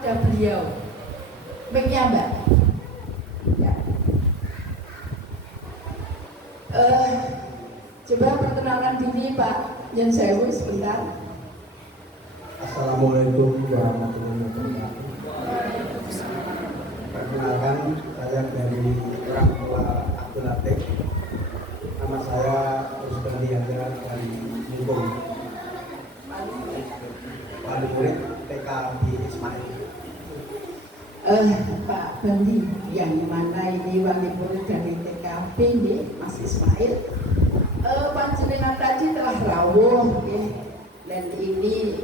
Ada beliau, mic-nya Mbak. Ya. Coba perkenalan diri Pak Yen Sewu sebentar. Assalamualaikum warahmatullahi wabarakatuh. Perkenalkan, saya dari orang tua Abdul Latif. Nama saya Rusdi Andra dari Mungkung. Wali murid TK di Ismail. Pak Bandi, yang mana ini wali murid dari TKP nih, Mas Ismail. Panjenengan tadi telah rawuh, ya, dan ini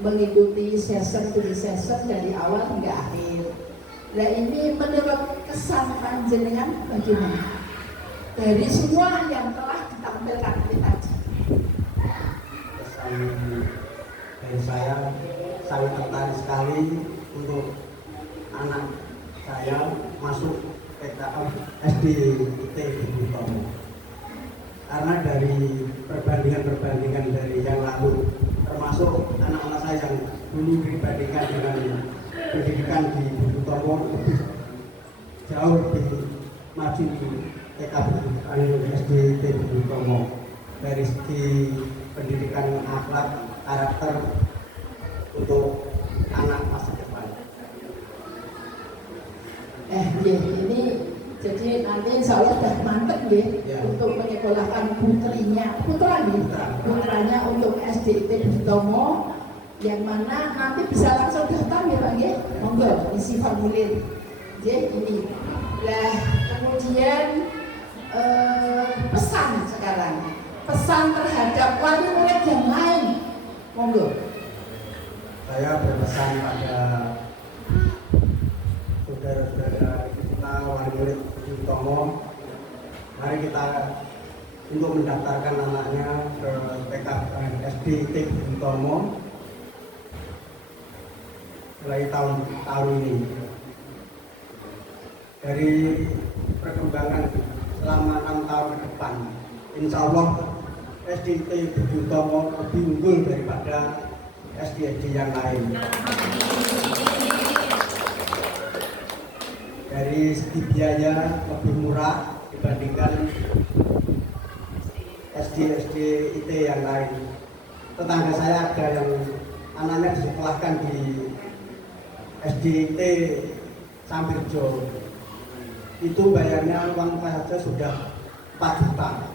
mengikuti session demi session dari awal hingga akhir. Nah ini menurut kesan panjenengan bagaimana? Dari semua yang telah ditampilkan tadi. Kesan dari saya sangat tertarik sekali untuk anak saya masuk SD IT di Butomo. Karena dari perbandingan dari yang lalu, termasuk anak-anak saya yang dulu dibandingkan dengan pendidikan di Butomo lebih jauh lebih maju di SD di Butomo dari segi pendidikan akhlak, karakter untuk anak masa depan. Ini jadi nanti insya Allah sudah mantep ya, untuk menyekolahkan putranya untuk SDIT Butomo, yang mana nanti bisa langsung daftar ya Pak ya, monggo isi formulir ya ini. Nah kemudian pesan sekarang, pesan terhadap wali murid yang lain, monggo. Saya berpesan pada saudara-saudara kita wali murid Butomo, mari kita untuk mendaftarkan anaknya ke TK SDIT Butomo mulai tahun ini. Dari perkembangan selama 6 tahun ke depan, insya Allah SDIT Butomo lebih unggul daripada SD yang lain. Dari segi biaya lebih murah dibandingkan SD IT yang lain. Tetangga saya ada yang anaknya disekolahkan di SDIT Sampirjo. Itu bayarnya uang saja sudah 4 juta.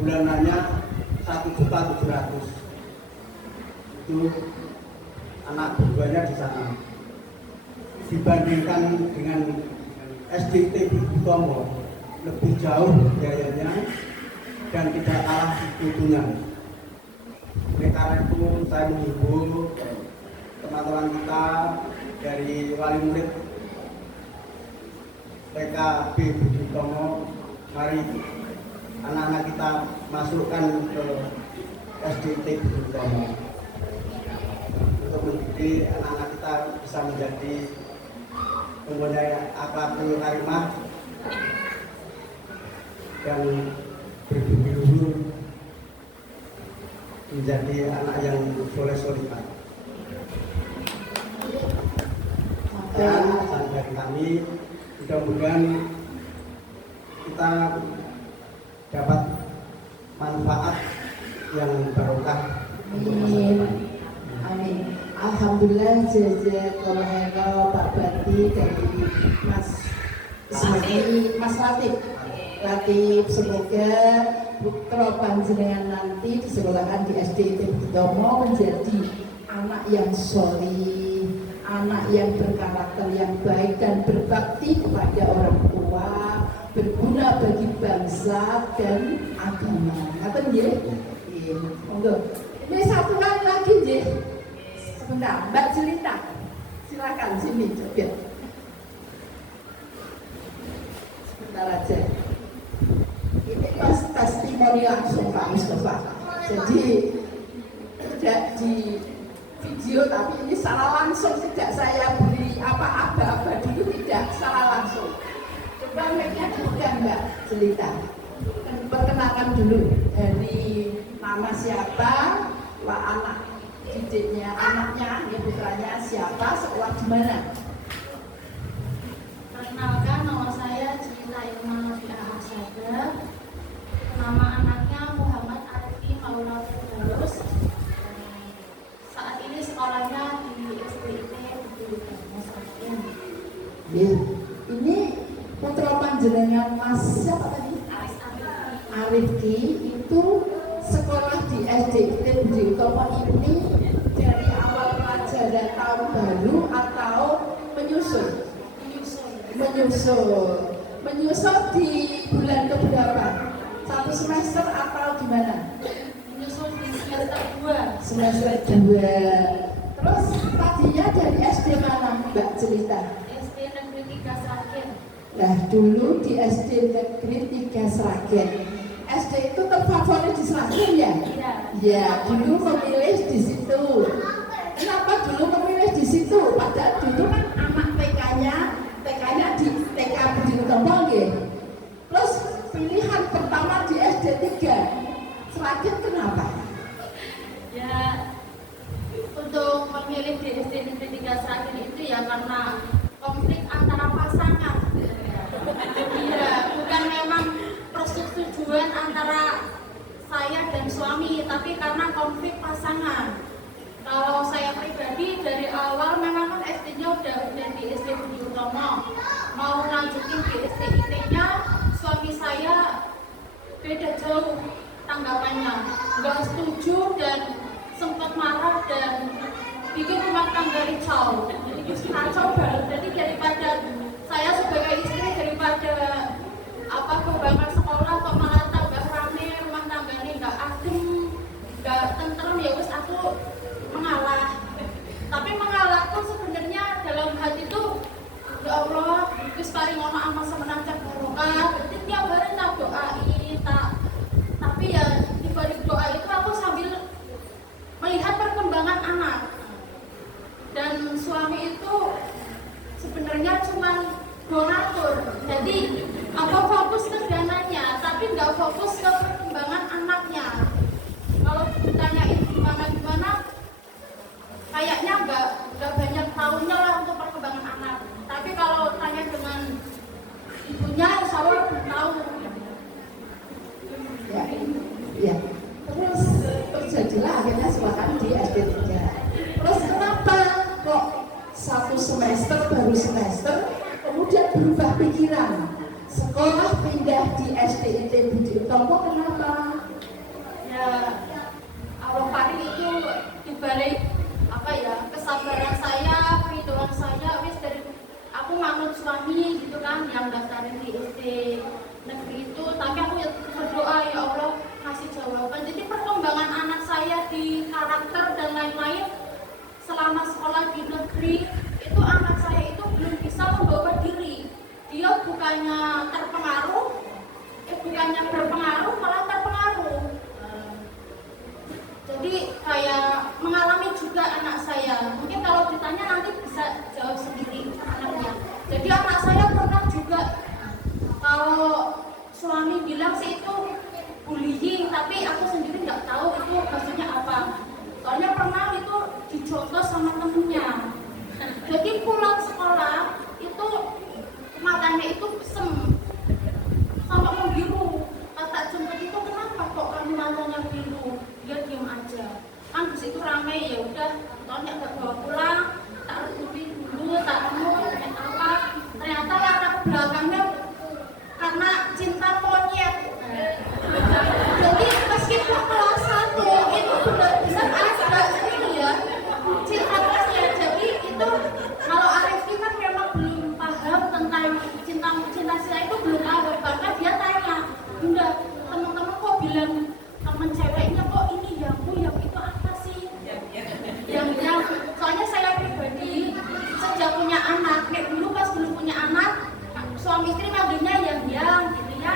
Bulanannya 1.700.000. Itu anak keduanya di sana. Dibandingkan dengan SDIT Butomo lebih jauh biayanya dan tidak kalah mutunya. Oleh karena itu saya menghibur teman-teman kita dari wali murid TKP Butomo, mari anak-anak kita masukkan ke SDIT Butomo untuk mendidik anak-anak kita bisa menjadi mempunyai akhlakul karimah dan berbudi luhur, menjadi anak yang soleh solihah. Dan saran dari kami, mudah-mudahan kita dapat manfaat yang barokah untuk masa depan. Amin. Alhamdulillah, jazakallahu Pak Bati dari Mas Latif, semoga putra panjenengan nanti disekolahkan di SDIT Butomo menjadi anak yang solih, anak yang berkarakter yang baik dan berbakti kepada orang tua, berguna bagi bangsa dan agama. Ngaten nggih? Nggih. Monggo. Ini satu lagi nggih. Sebentar, Mbak Jelita, silakan sini coba. Sebentar aja. Ini pas testimoni langsung Pak Mustafa. Jadi tidak di video, tapi ini secara langsung, tidak saya beri apa-apa dulu, tidak secara langsung. Coba mic-nya dipegang Mbak Jelita. Perkenalkan dulu dari nama siapa, anak didiknya, anaknya, ya putranya siapa, sekolah di mana? Perkenalkan, nama saya Cinta Irma Ahasada. Nama anaknya Muhammad Arfi Maulana Firdaus. Saat ini sekolahnya di SDIT Budi Dharma. Ya, ini putra panjenengan Mas siapa tadi? Arifki itu sekolah di SDIT Budi Utomo ini dari awal pelajaran tahun baru atau menyusul? Menyusul di bulan keberapa? Satu semester atau gimana? Menyusul di semester 2. Semester 2. Terus tadinya dari SD mana Mbak cerita? SD Negeri 3 Sragen. Nah dulu di SD Negeri 3 Sragen. SD itu terfavorit di Sragen ya? Iya. Ya dulu memilih di situ. Kenapa dulu memilih di situ? Padahal dulu kan anak TK-nya di TK Budi Utomo nggih. Terus pilihan pertama di SD 3 Sragen kenapa? Ya, untuk memilih di SD Negeri 3 Sragen itu ya karena konflik antara pasangan. Iya, bukan memang persetujuan antara saya dan suami, tapi karena konflik pasangan. Kalau saya pribadi dari awal memang kan SD-nya udah di SD Budi Utomo. Mau lanjutin di SDIT-nya, suami saya beda jauh tanggapannya, nggak setuju dan sempat marah dan bikin rumah tangga kacau banget. Jadi daripada saya sebagai istri, daripada kebangan sekolah kok malah tambah rame, rumah tangganya nggak adem, nggak tentrem, ya wis aku mengalah. Tapi mengalah tuh sebenarnya dalam hati tuh, ya Allah, wis paling ngono amal semenanjak barokah. Berarti tiap hari tak doain, tapi ya di balik doa itu aku sambil melihat perkembangan anak. Dan suami itu sebenarnya cuma donatur. Jadi apa fokus ke dananya, tapi nggak fokus ke perkembangan anaknya. Kalau ditanyain gimana, kayaknya nggak banyak tahunya lah untuk perkembangan anak. Tapi kalau tanya dengan ibunya, insya Allah tahu. Ya. Terus terjadilah akhirnya silakan di SD 3. Terus kenapa kok satu semester baru semester kemudian berubah pikiran sekolah pindah di SDIT Budi Utomo, kenapa? Ya, Allah paling itu dibalik kesabaran saya, keriduan saya, wis dari aku nganut suami gitu kan yang daftarin di SD negeri itu, tapi aku ya berdoa ya Allah kasih jawaban. Jadi perkembangan anak saya di karakter dan lain-lain selama sekolah di negeri itu, anak saya itu belum bisa membawa diri. Dia bukannya berpengaruh, malah terpengaruh. Jadi kayak mengalami juga anak saya. Mungkin kalau ditanya nanti bisa jawab sendiri anaknya. Jadi anak saya pernah juga, kalau suami bilang sih itu bullying, tapi aku sendiri nggak tahu itu maksudnya apa. Soalnya pernah itu dicontoh sama temennya. Jadi pulang sekolah itu matanya itu kesem sama membiru. Kata jemput itu, kenapa kok kamu matanya biru? Dia diam aja. Kan di situ rame, ya udah, soalnya nggak bawa pulang, tak rebutin dulu, tak apa. Ternyata latar belakangnya karena cinta monyet. Jadi meskipun kelas 1 itu benar-benar ada ini ya, cinta monyet. Jadi itu kalau Arifki kan memang belum paham tentang cinta saya itu belum paham. Bahkan dia tanya, Bunda, teman-teman kok bilang teman ceweknya kok ini yang itu apa sih? Yang soalnya saya pribadi sejak punya anak, dulu pas belum punya anak, suami istri manggilnya yang gitu ya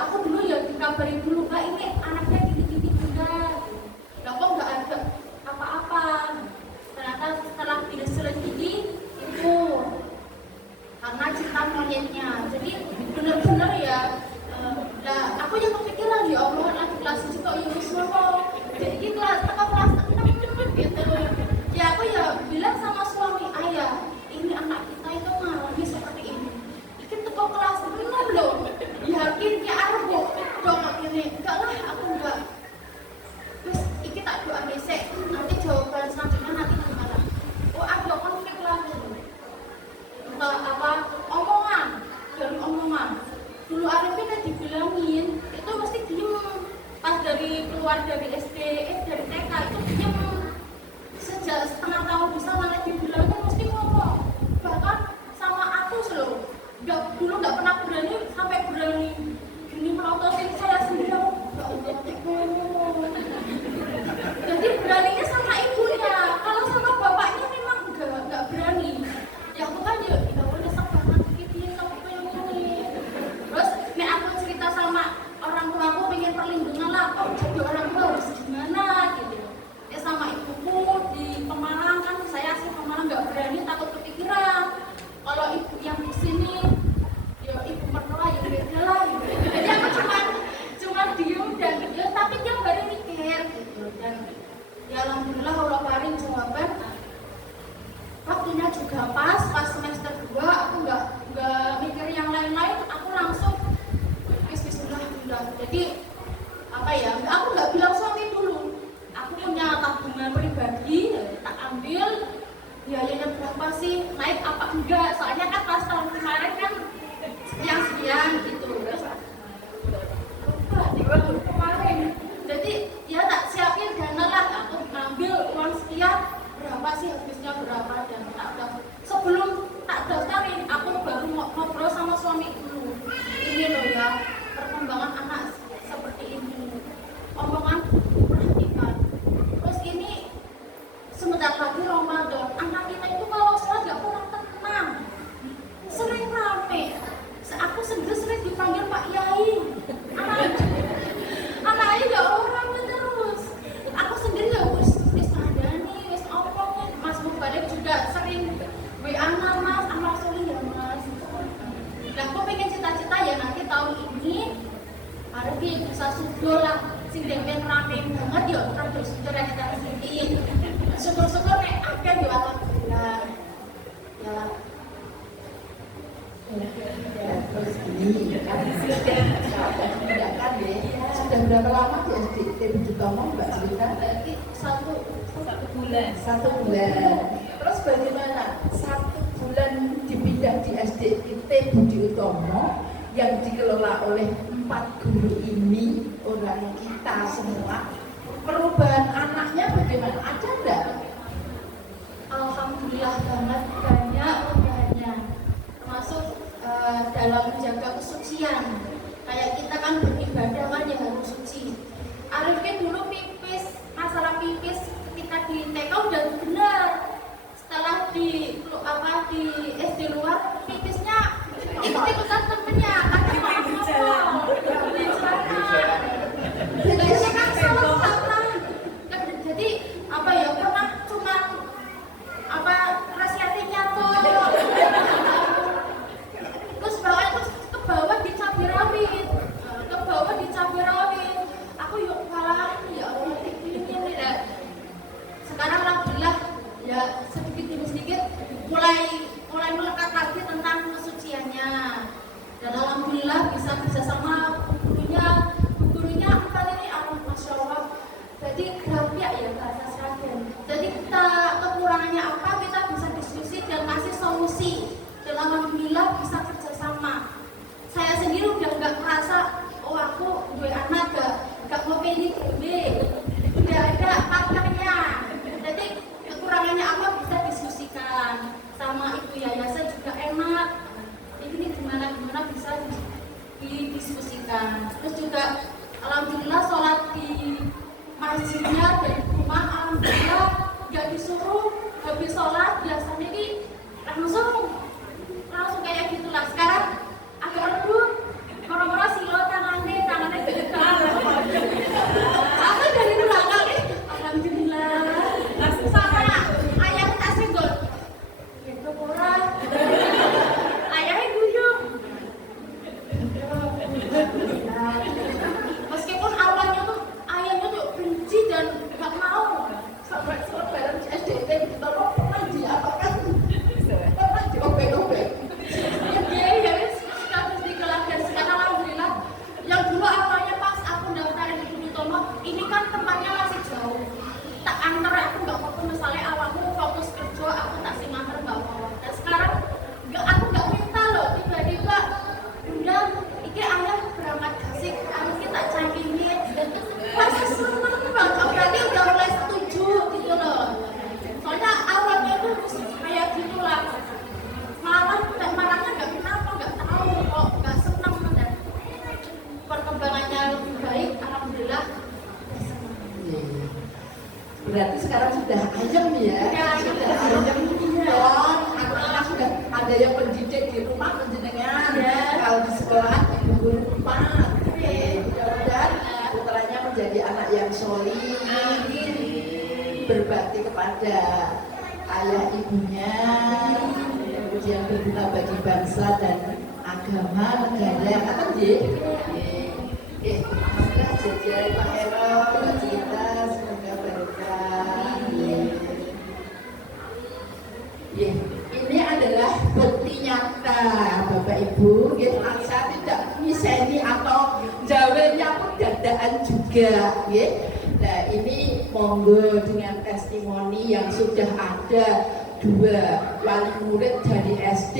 aku dulu ya dikabarin dulu, Mbak ini anaknya gini-gini bunda. Lah kok nggak ada apa-apa. Ternyata setelah diselidiki itu karena cinta monyetnya. Jadi benar-benar ya. Nah, aku yang kepikiran ya Allah lagi kelas itu kok Yunus loh. Jadi kelas 6 gitu. Ya aku ya bilang sama suami, ayah ini anak kita itu ngalami seperti ini. Kita kok kelas 6 loh. Yakin ya aku dong ini enggak lah aku enggak. Terus iki tak doa besek. Nanti jawaban selanjutnya nanti gimana? Oh ada konflik lagi. Entah apa omongan dari omongan. Dulu Arifin yang dibilangin itu mesti diem. Pas dari keluar dari SD, dari TK itu diem. Sejak setengah tahun di sana dibilangin mesti ngomong. Bahkan sama aku selalu dulu nggak pernah berani sampai berani gini melototin saya sendiri. Jadi beraninya sama ibunya. Kalau sama bapaknya memang nggak berani. Ya aku kan ya nggak boleh banget gitu ini. Terus nek aku cerita sama orang tua aku pengen perlindungan lah. Oh jadi orang tua harus gimana gitu. Ya sama ibuku di Pemalang kan saya sih Pemalang nggak berani takut kepikiran. Kalau ibu yang di sini ya ibu mertua ya beda lah gitu. Jadi aku cuma diem dan ya tapi dia baru mikir gitu dan ya alhamdulillah Allah paring jawaban. Waktunya juga pas semester 2 aku nggak mikir yang lain-lain, aku langsung bismillah udah. Jadi apa ya, aku nggak bilang suami dulu. Aku punya tabungan pribadi, tak ambil biayanya berapa sih, naik apa enggak, soalnya kan pas tahun kemarin kan sekian gitu. Terus lupa di kemarin, jadi ya tak siapin dana lah, aku ngambil uang sekian berapa sih habisnya berapa dan tak sebelum tak daftarin aku baru ngobrol sama suami dulu. Ini loh ya perkembangan anak seperti ini, omongan perhatikan. Terus ini sebentar lagi Ramadan, anak kita itu kalau sholat gak kurang tenang, sering rame. Aku sendiri sering dipanggil Pak Yai, anak Yai gak orang terus. Aku sendiri ya wis adani, wis opong. Mas Mubarak juga sering WA Mas, amal soleh ya Mas. Nah aku pengen cita-cita ya nanti tahun ini Arifin bisa sudul lah, sing dempen rame banget ya, terus sudah kita kesini. Syukur-syukur nek akeh yo alhamdulillah. Ya, terus ini kan sudah tindakan deh. Sudah berapa lama di SDT Bujutomo Mbak cerita? Berarti satu bulan. 1 bulan. Terus bagaimana 1 bulan dipindah di SDT Budi Utomo yang dikelola oleh 4 guru ini, orang kita semua, perubahan anaknya bagaimana? Ada enggak? Alhamdulillah banget banyak perubahannya, termasuk dalam menjaga kesucian. Kayak kita kan beribadah kan ya harus suci. Arifin dulu pipis, masalah pipis ketika di TK udah benar. Setelah di SD luar pipisnya ikut-ikutan temennya karena di celana. Jadi kan salah. Jadi apa ya pernah cuma rahasianya tuh. Terus ke bawah dicabai rawit. Aku yuk malah ya Allah ini dah. Sekarang alhamdulillah ya sedikit demi sedikit mulai melekat lagi tentang kesuciannya. Dan alhamdulillah bisa sama gurunya apa ini masya Allah. Jadi grafiak ya bahasa Sragen. Jadi kita kekurangannya apa kita bisa diskusi dan kasih solusi. Dan alhamdulillah bisa kerjasama. Saya sendiri udah nggak merasa oh aku dua anak gak mau pilih udah ada partnernya. Jadi kekurangannya apa bisa diskusikan sama ibu yayasan juga enak. Ini gimana bisa didiskusikan. Terus juga alhamdulillah sholat di masjidnya dari rumah alhamdulillah nggak disuruh habis sholat biasanya ini langsung kayak gitulah. Sekarang agak redup orang-orang silo tangannya misalnya awakmu fokus kerja, aku tak sing nganter mbak Mawar. Dan sekarang aku nggak minta loh, tiba-tiba bunda iki ayah berangkat gasik, aku kita cangkingi dan pasti seneng banget. Berarti udah mulai setuju gitu loh. Soalnya awalnya itu kayak gitu lah, marahnya nggak kenapa, nggak tahu kok, nggak seneng, dan perkembangannya lebih baik, alhamdulillah. Berarti sekarang sudah ayem ya? Ya, sudah ayem. Oh, anak-anak sudah ada yang pendidik di rumah penjenengan. Ya. Kalau di sekolah ibu guru 4. Mudah-mudahan putranya menjadi anak yang solih, berbakti kepada ayah ibunya, kemudian berguna bagi bangsa dan agama negara. Kata nggih? Alhamdulillah jajan Pak Hero cerita semoga barokah. Ini adalah bukti nyata Bapak Ibu. Saya tidak miseni atau jawabnya pun dadaan juga. Nah ini monggo dengan testimoni yang sudah ada 2 wali murid dari SD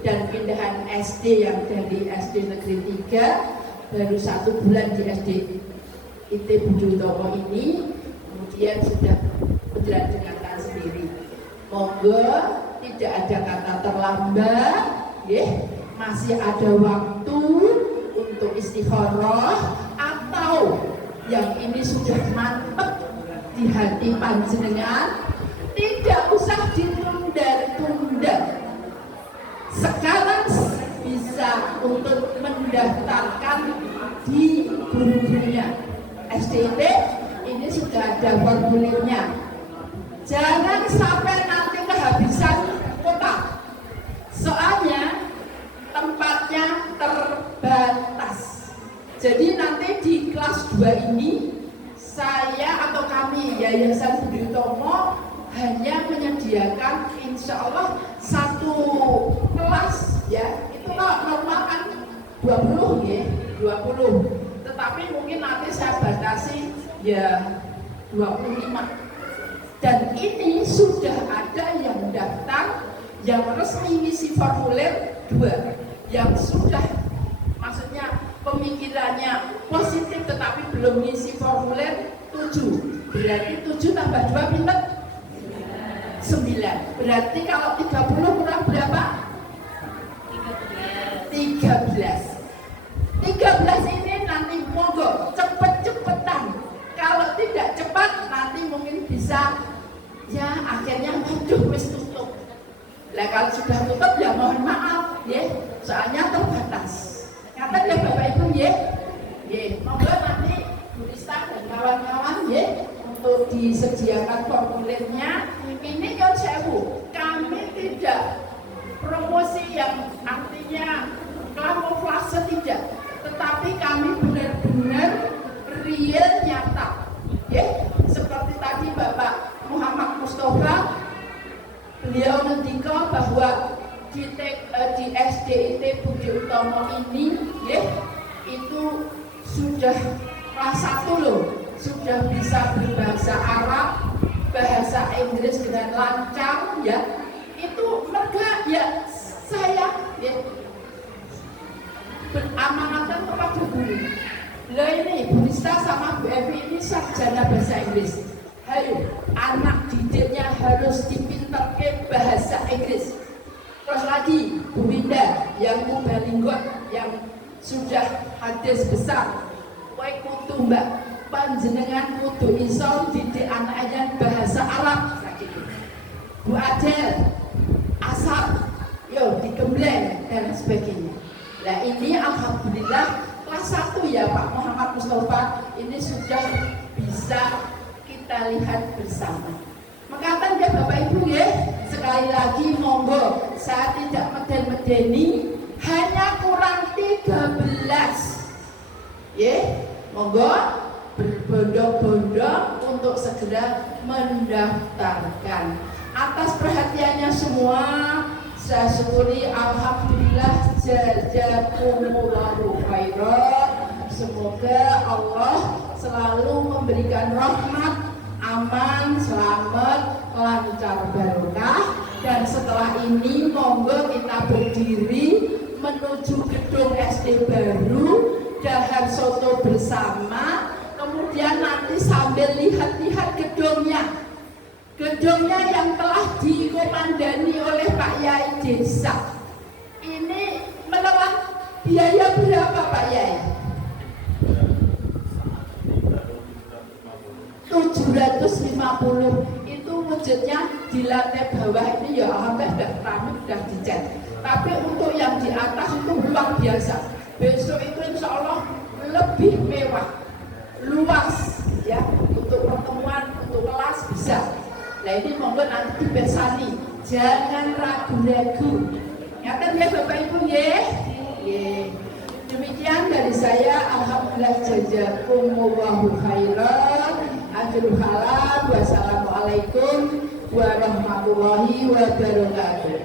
dan pindahan SD yang dari SD Negeri 3 baru 1 bulan di SD IT Budi Utomo ini, kemudian sudah berjalan dengan tangan sendiri. Monggo tidak ada kata terlambat, masih ada waktu untuk istikharah, atau yang ini sudah mantap di hati panjenengan, tidak usah ditunda-tunda. Sekarang bisa untuk mendaftarkan di guru-gurunya. SDT ini sudah ada formulirnya. Jangan sampai nanti kehabisan kota. Soalnya tempatnya terbatas. Jadi nanti di kelas 2 ini saya atau kami Yayasan Budi Utomo hanya menyediakan insya Allah 1 kelas ya. Itu normal kan 20 ya, 20. Tetapi mungkin nanti saya batasi ya 25. Dan ini sudah ada yang daftar, yang resmi ngisi formulir 2, yang sudah maksudnya pemikirannya positif tetapi belum ngisi formulir 7. Berarti 7 tambah 2 pinter? 9. Berarti kalau 30 kurang berapa? 13. 13 ini nanti monggo cepet-cepetan. Kalau tidak cepat nanti mungkin bisa ya akhirnya waduh wis tutup. Lah kalau sudah tutup ya mohon maaf ya, soalnya terbatas. Kata ya Bapak Ibu ya. Monggo nanti Bu Rista dan kawan-kawan ya untuk disediakan formulirnya. Ini nyun sewu, kami tidak promosi yang artinya kamuflase tidak, tetapi kami benar-benar real nyata. Seperti tadi Bapak Muhammad Mustafa, beliau ngendika bahwa di SDIT Budi Utomo ini itu sudah kelas 1 loh, sudah bisa berbahasa Arab, bahasa Inggris dengan lancar ya. Itu mereka ya saya beramanatkan kepada guru. Lah ini Bu Rista sama Bu Evi ini sarjana bahasa Inggris. Ayo, anak didiknya harus dipinterke bahasa Inggris. Terus lagi Bu Winda yang mubalinggot yang sudah hadis besar. Kowe kudu Mbak panjenengan kudu iso didik anaknya bahasa Arab. Bu Adel, Asap, yo digembleng dan sebagainya. Nah ini alhamdulillah kelas 1 ya Pak Muhammad Mustafa ini sudah bisa kita lihat bersama. Makatan ya Bapak Ibu ya, sekali lagi monggo, saya tidak meden-medeni, hanya kurang 13 ya, monggo berbondong-bondong untuk segera mendaftarkan. Atas perhatiannya semua saya syukuri, alhamdulillah, jazakumullahu khairan. Semoga Allah selalu memberikan rahmat, aman, selamat, lancar, barokah. Dan setelah ini monggo kita berdiri menuju gedung SD baru, dahar soto bersama, kemudian nanti sambil lihat-lihat gedungnya yang telah dikomandani oleh Pak Yai Desa. Ini menelan biaya berapa Pak Yai? 750. Itu wujudnya di lantai bawah ini ya hampir sudah dicat. Tapi untuk yang di atas itu luar biasa. Besok itu insya Allah lebih mewah, luas ya, untuk pertemuan, untuk kelas bisa. Nah ini monggo nanti dibesani, jangan ragu-ragu. Ngaten ya Bapak Ibu ya. Demikian dari saya, alhamdulillah jazakumullahu khairan. Akhirul kalam, wassalamualaikum warahmatullahi wabarakatuh.